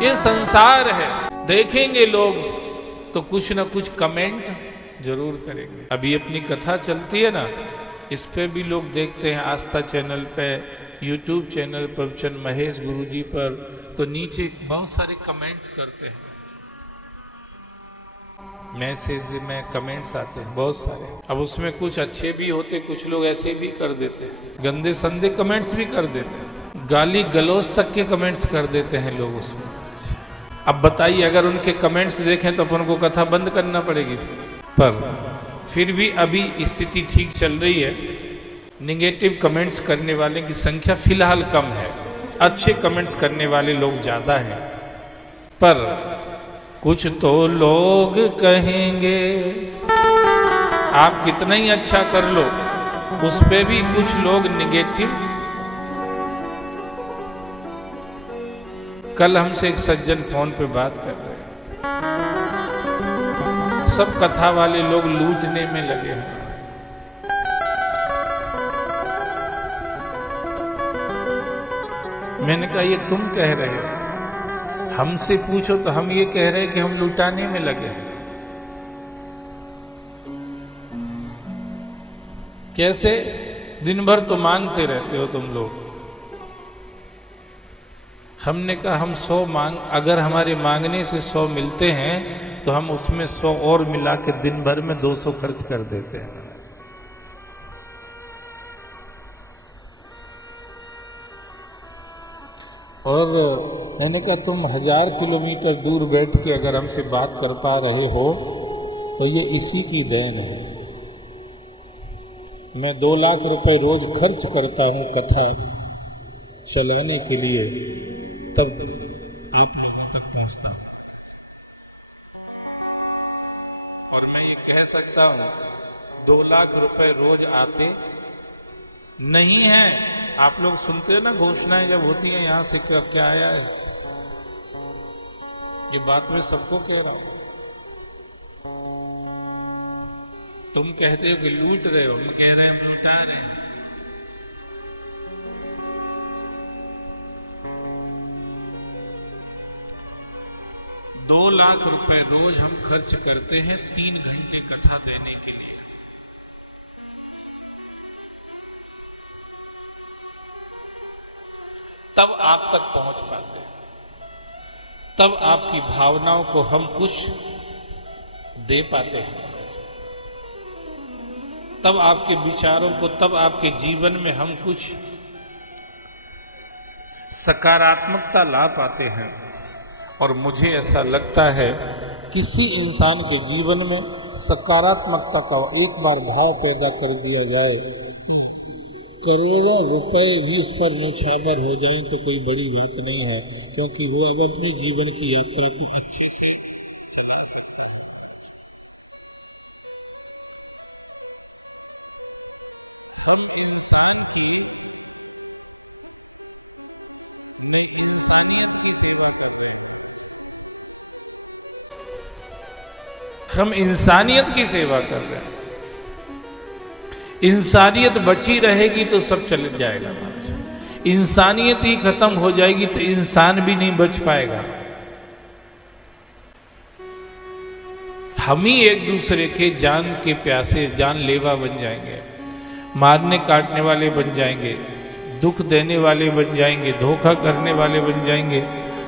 ये संसार है। देखेंगे लोग तो कुछ ना कुछ कमेंट जरूर करेंगे। अभी अपनी कथा चलती है ना, इस पे भी लोग देखते हैं, आस्था चैनल पे, यूट्यूब चैनल प्रवचन महेश गुरुजी पर, तो नीचे बहुत सारे कमेंट्स करते हैं, मैसेज में कमेंट्स आते हैं बहुत सारे। अब उसमें कुछ अच्छे भी होते, कुछ लोग ऐसे भी कर देते हैं, गंदे संदे कमेंट्स भी कर देते हैं, गाली गलौज तक के कमेंट्स कर देते हैं लोग उसमें। अब बताइए, अगर उनके कमेंट्स देखें तो अपन को कथा बंद करना पड़ेगी पर फिर भी अभी स्थिति ठीक चल रही है। निगेटिव कमेंट्स करने वाले की संख्या फिलहाल कम है, अच्छे कमेंट्स करने वाले लोग ज्यादा हैं। पर कुछ तो लोग कहेंगे, आप कितना ही अच्छा कर लो उस पे भी कुछ लोग निगेटिव। कल हमसे एक सज्जन फोन पे बात कर रहे हैं, सब कथा वाले लोग लूटने में लगे हैं। मैंने कहा ये तुम कह रहे हो, हमसे पूछो तो हम ये कह रहे हैं कि हम लुटाने में लगे हैं। कैसे? दिन भर तो मांगते रहते हो तुम लोग। हमने कहा हम 100 मांग, अगर हमारे मांगने से 100 मिलते हैं तो हम उसमें 100 और मिला के दिन भर में 200 खर्च कर देते हैं। और मैंने कहा तुम 1000 किलोमीटर दूर बैठ के अगर हमसे बात कर पा रहे हो तो ये इसी की देन है। मैं 2 लाख रुपए रोज खर्च करता हूँ कथा चलाने के लिए, तब आप लोगों तक पहुँचता हूँ। और मैं ये कह सकता हूँ 2 लाख रुपए रोज आते नहीं है। आप लोग सुनते हो ना घोषणाएं जब होती हैं यहाँ से, क्या क्या आया है, ये बात मैं सबको कह रहा हूं। तुम कहते हो कि लूट रहे हो, हम कह रहे हैं हम लुटा रहे हैं। 2 लाख रुपए रोज हम खर्च करते हैं 3 घंटे कथा देने के लिए। तब आप तक पहुंच पाते हैं, तब आपकी भावनाओं को हम कुछ दे पाते हैं, तब आपके विचारों को, तब आपके जीवन में हम कुछ सकारात्मकता ला पाते हैं। और मुझे ऐसा लगता है किसी इंसान के जीवन में सकारात्मकता का एक बार भाव पैदा कर दिया जाए, करोड़ों रुपए भी उस पर न्यौछावर हो जाएं तो कोई बड़ी बात नहीं है, क्योंकि वो अब अपने जीवन की यात्रा को अच्छे से चला सकता है। हम इंसान की इंसानियत की सेवा कर रहे हैं, हम इंसानियत की सेवा कर रहे हैं। इंसानियत बची रहेगी तो सब चल जाएगा। इंसानियत ही खत्म हो जाएगी तो इंसान भी नहीं बच पाएगा। हम ही एक दूसरे के जान के प्यासे, जानलेवा बन जाएंगे, मारने काटने वाले बन जाएंगे, दुख देने वाले बन जाएंगे, धोखा करने वाले बन जाएंगे।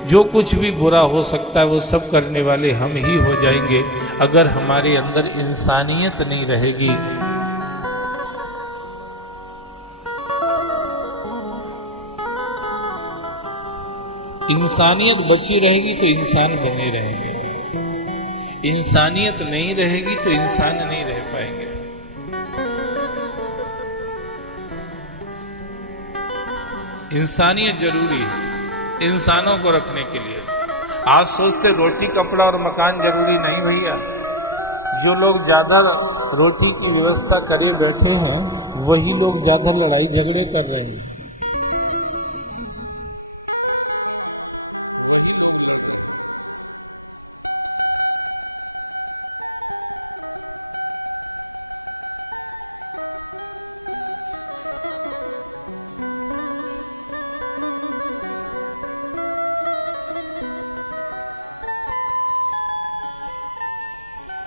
जो कुछ भी बुरा हो सकता है वो सब करने वाले हम ही हो जाएंगे, अगर हमारे अंदर इंसानियत नहीं रहेगी। इंसानियत बची रहेगी तो इंसान बने रहेंगे, इंसानियत नहीं रहेगी तो इंसान नहीं रह पाएंगे। इंसानियत जरूरी है इंसानों को रखने के लिए। आज सोचते रोटी कपड़ा और मकान जरूरी नहीं भैया। जो लोग ज्यादा रोटी की व्यवस्था करे बैठे हैं वही लोग ज्यादा लड़ाई झगड़े कर रहे हैं।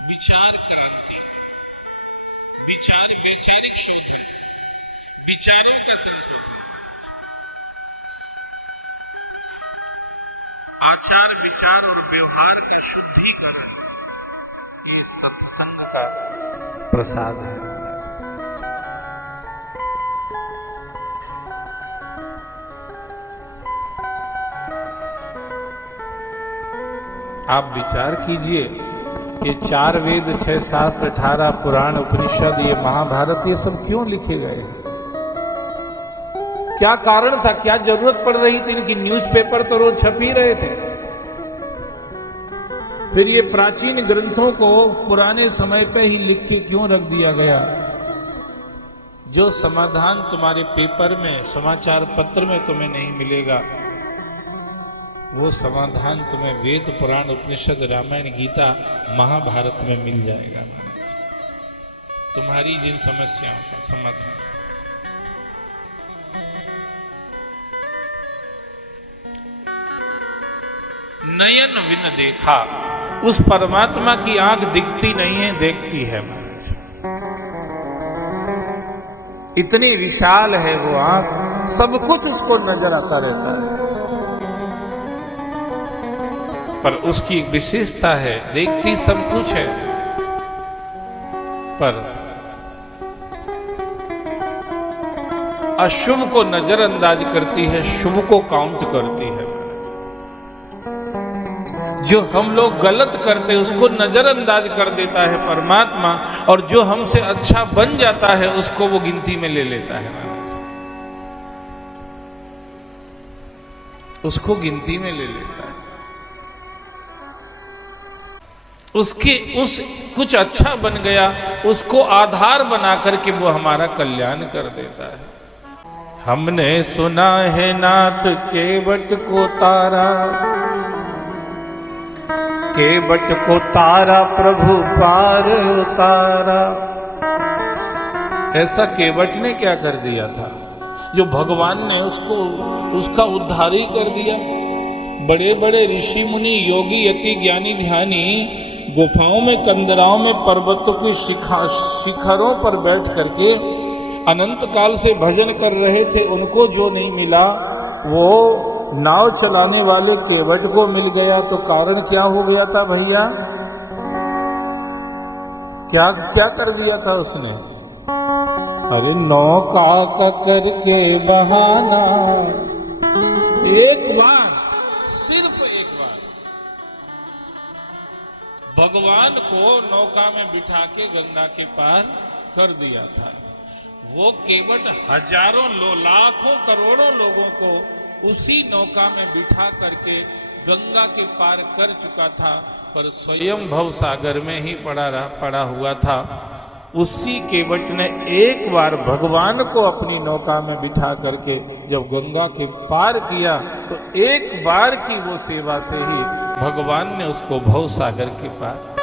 विचार क्रांति, विचार वैचारिक शोध है, विचारों का संशोधन, आचार विचार और व्यवहार का शुद्धिकरण, ये सत्संग का प्रसाद है। आप विचार कीजिए, ये 4 वेद, 6 शास्त्र, 18 पुराण, उपनिषद, ये महाभारत, ये सब क्यों लिखे गए? क्या कारण था, क्या जरूरत पड़ रही थी इनकी? न्यूज़पेपर तो रोज छप ही रहे थे। फिर ये प्राचीन ग्रंथों को पुराने समय पे ही लिख के क्यों रख दिया गया? जो समाधान तुम्हारे पेपर में, समाचार पत्र में तुम्हें नहीं मिलेगा, वो समाधान तुम्हें वेद, पुराण, उपनिषद, रामायण, गीता, महाभारत में मिल जाएगा। तुम्हारी जिन समस्याओं का समाधान। नयन बिन देखा, उस परमात्मा की आंख दिखती नहीं है, देखती है महाराज। इतनी विशाल है वो आंख, सब कुछ उसको नजर आता रहता है। पर उसकी एक विशेषता है, देखती सब कुछ है, पर अशुभ को नजरअंदाज करती है, शुभ को काउंट करती है। जो हम लोग गलत करते हैं उसको नजरअंदाज कर देता है परमात्मा, और जो हमसे अच्छा बन जाता है उसको वो गिनती में ले लेता है महाराज, उसको गिनती में ले लेता है। उसके उस कुछ अच्छा बन गया, उसको आधार बना करके वो हमारा कल्याण कर देता है। हमने सुना है नाथ केवट को तारा, केवट को तारा प्रभु पार उतारा। ऐसा केवट ने क्या कर दिया था जो भगवान ने उसको उसका उद्धार ही कर दिया? बड़े बड़े ऋषि मुनि, योगी, यति, ज्ञानी, ध्यानी गुफाओं में, कंदराओं में, पर्वतों की शिखरों पर बैठ करके अनंत काल से भजन कर रहे थे। उनको जो नहीं मिला वो नाव चलाने वाले केवट को मिल गया। तो कारण क्या हो गया था भैया? क्या क्या कर दिया था उसने? अरे नौका का करके बहाना, एक बार, सिर्फ एक बार भगवान को नौका में बिठा के गंगा के पार कर दिया था। वो केवट हजारों, लाखों, करोड़ों लोगों को उसी नौका में बिठा करके गंगा के पार कर चुका था, पर स्वयं भव सागर में ही पड़ा हुआ था। उसी केवट ने एक बार भगवान को अपनी नौका में बिठा करके जब गंगा के पार किया, तो एक बार की वो सेवा से ही भगवान ने उसको भव सागर के पार